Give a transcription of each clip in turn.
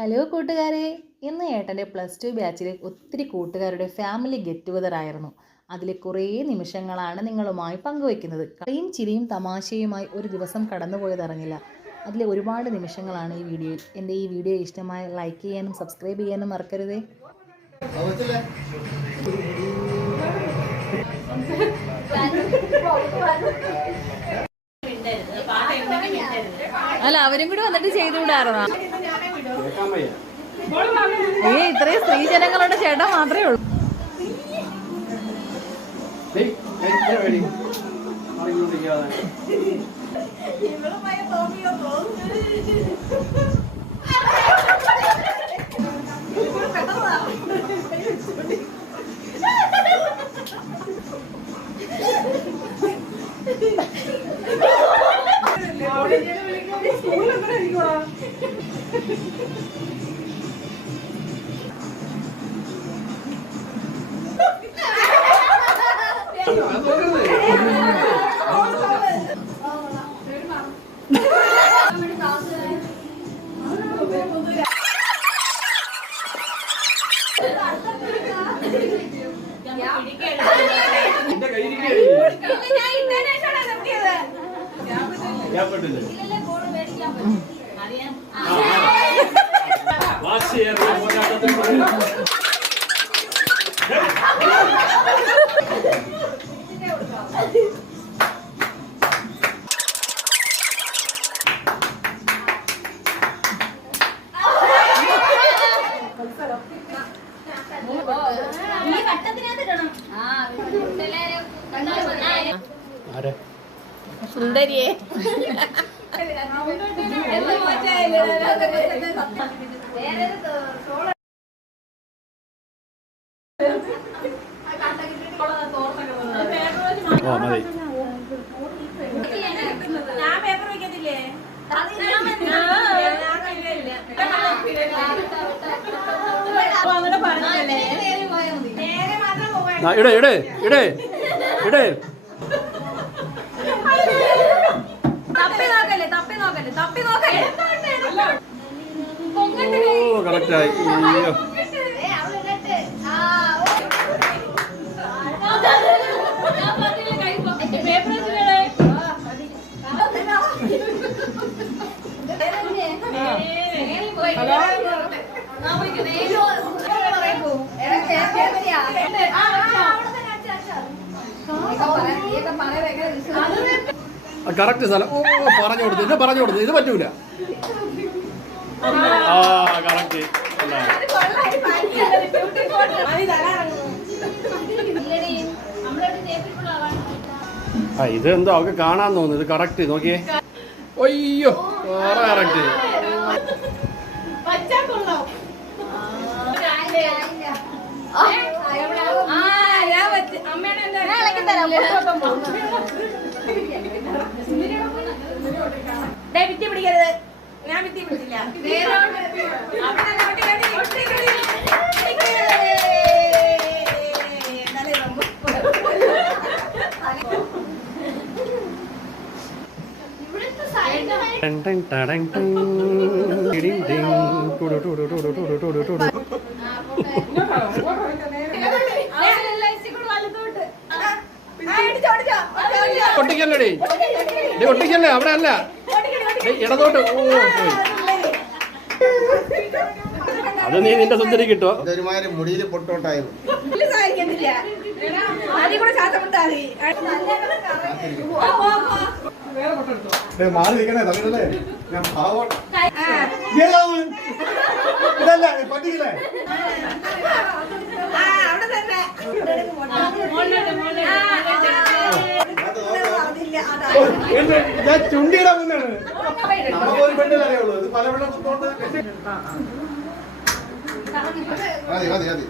Hello കൂട്ടുകാരെ, ഇന്ന് ഏട്ടൻ്റെ +2 ബാച്ചിലെ ഒത്തിരി കൂട്ടുകാരുടെ ഫാമിലി ഗെറ്റ് ടുഗദർ ആയിരുന്നു. അതിലെ കുറേ നിമിഷങ്ങളാണ് നിങ്ങളുമായി പങ്കുവയ്ക്കുന്നത്. കളിയും ചിരിയും തമാശയുമായി ഒരു ദിവസം കടന്നുപോയതറിഞ്ഞില്ല. അതിലെ ഒരുപാട് നിമിഷങ്ങളാണ് ഈ വീഡിയോയിൽ. എൻ്റെ ഈ വീഡിയോ ഇഷ്ടമായ ലൈക്ക് ചെയ്യാനും സബ്സ്ക്രൈബ് ചെയ്യാനും മറക്കരുതേ. അല്ല, അവരും കൂടി വന്നിട്ട് ചെയ്തുകൂടായിരുന്നോ? ഇത്രയും സ്ത്രീജനങ്ങളുടെ ചേട്ടൻ മാത്രമേ ഉള്ളൂ. സുന്ദരിയെ ഇടേ ഇടേ ഇടേ ഇടേ കറക്റ്റായി. കറക്റ്റ് സ്ഥലം. പറഞ്ഞു കൊടുത്തു ഇത് പറ്റൂല. കറക്റ്റ്. ഇതെന്തോ അവർക്ക് കാണാൻ തോന്നുന്നു. ഇത് കറക്റ്റ് നോക്കിയേ. അയ്യോ, കറക്റ്റ്. ഭിത്തി പിടിക്കരുത്. ഞാൻ ഭിത്തി പിടിച്ചില്ല. ഒട്ടിക്കല്ലേ ഒട്ടിക്കല്ലേ, അവിടെ അല്ല, ഇടതോട്ട്. അത് നീ നിന്റെ സുന്ദരി കിട്ടോ. മുടിയിൽ പൊട്ടോട്ടായിരുന്നു. മാറി നിൽക്കണേ തമിഴല്ലേ. ഞാൻ ഇതല്ല പറ്റിക്കില്ലേ. ഞാൻ ചുണ്ടിയുടെ മുന്നാണ്. നമുക്കൊരു പെണ്ണിൽ അറിയുള്ളൂ. ഇത് പല വെള്ളം കുത്തോണ്ട് മതി മതി മതി.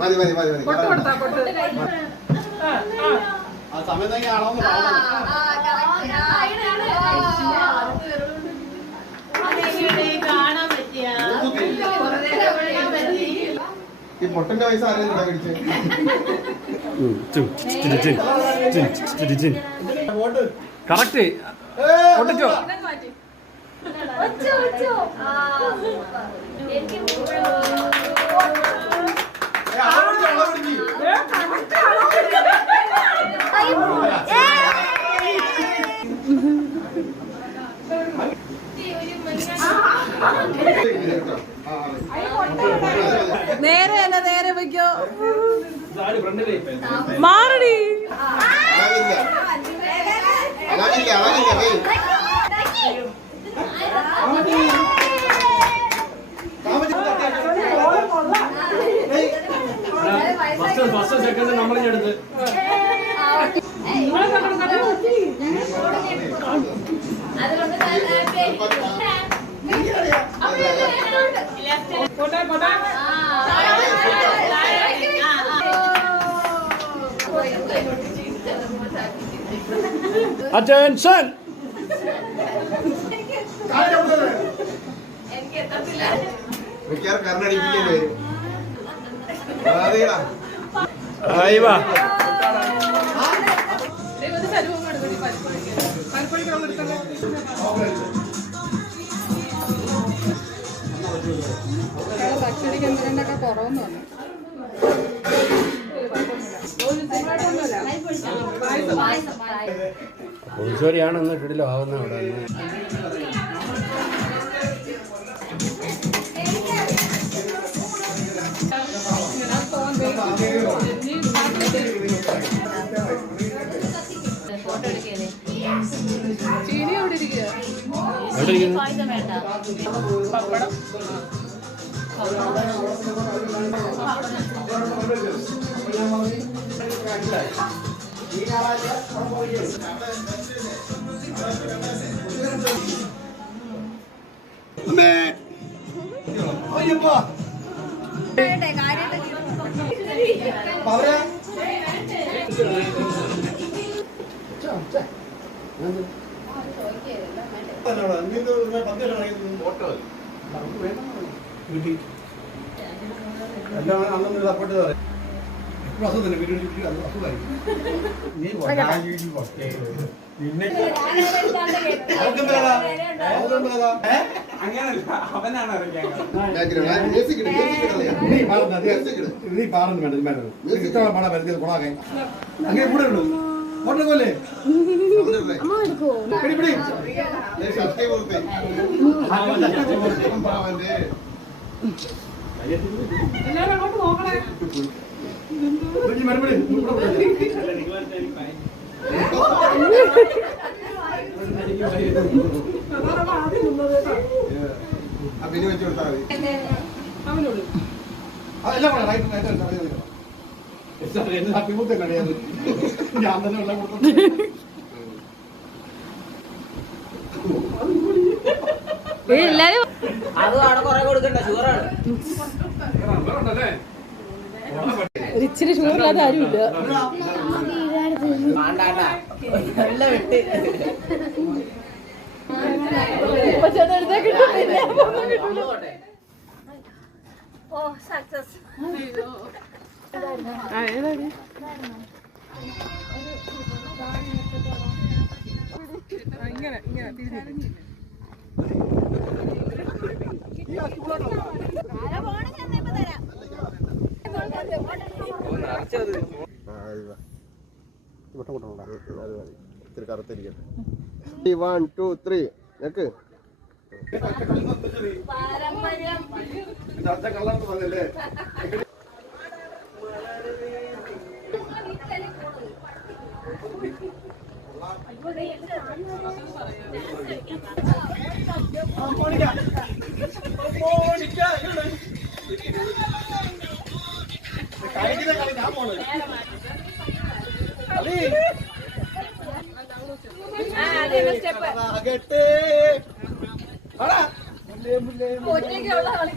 മതി മതി മതി മതി. ആ സമയത്ത് ആണോ ഈ പൊട്ടന്റെ പൈസ ആരെയും കടിച്ചേ കറക്റ്റ് ഒട്ടിച്ചോ നേരെ എന്നാ നേരെ വയ്ക്കോ മാറടി ഫസ്റ്റ് സെക്കൻഡ് നമ്മളിഞ്ഞെടുത്ത് Attention! മിക്കവാറും കർണടിപ്പിക്കേണ്ടി വരും. Ahí va. ഭക്ഷണിക്ക് എന്തിനൊക്കെ കുറവെന്ന് പറഞ്ഞു ഉത്സവരിയാണ് കിടിലോ ആവുന്ന അവിടെ ചീനി അവിടെ ഇരിക്കുക എവിടെ ഇരിക്കുന്നു പപ്പടം സപ്പോർട്ട് അങ്ങനെ കൂടെ ഉള്ളൂ ഓട്ടോല്ലേ എല്ലാരും അങ്ങോട്ട് നോക്കണേ പിന്നെ വെച്ച് കൊടുത്താൽ മതി അവനോട് അതെല്ലാം കൂടെ അഭിമുഖം കഴിയാതെ ഞാൻ തന്നെ വെള്ളം കൊടുത്തു അത് അവിടെ കുറെ കൊടുക്കണ്ട ഷുഗറാണ് ഇച്ചിരി ഷുഗറില്ലാതെ ആരുമില്ല നല്ല വിട്ട് ഇപ്പൊ ചെന്നെടുത്താ കിട്ടുന്നില്ല ഇങ്ങനെ ഇങ്ങനെ തിരിഞ്ഞിട്ട് ഇത്തിരി കറുത്തിരിക്കട്ടെ 1 2 3 നിനക്ക് ഒറ്റയ്ക്കുള്ള കളി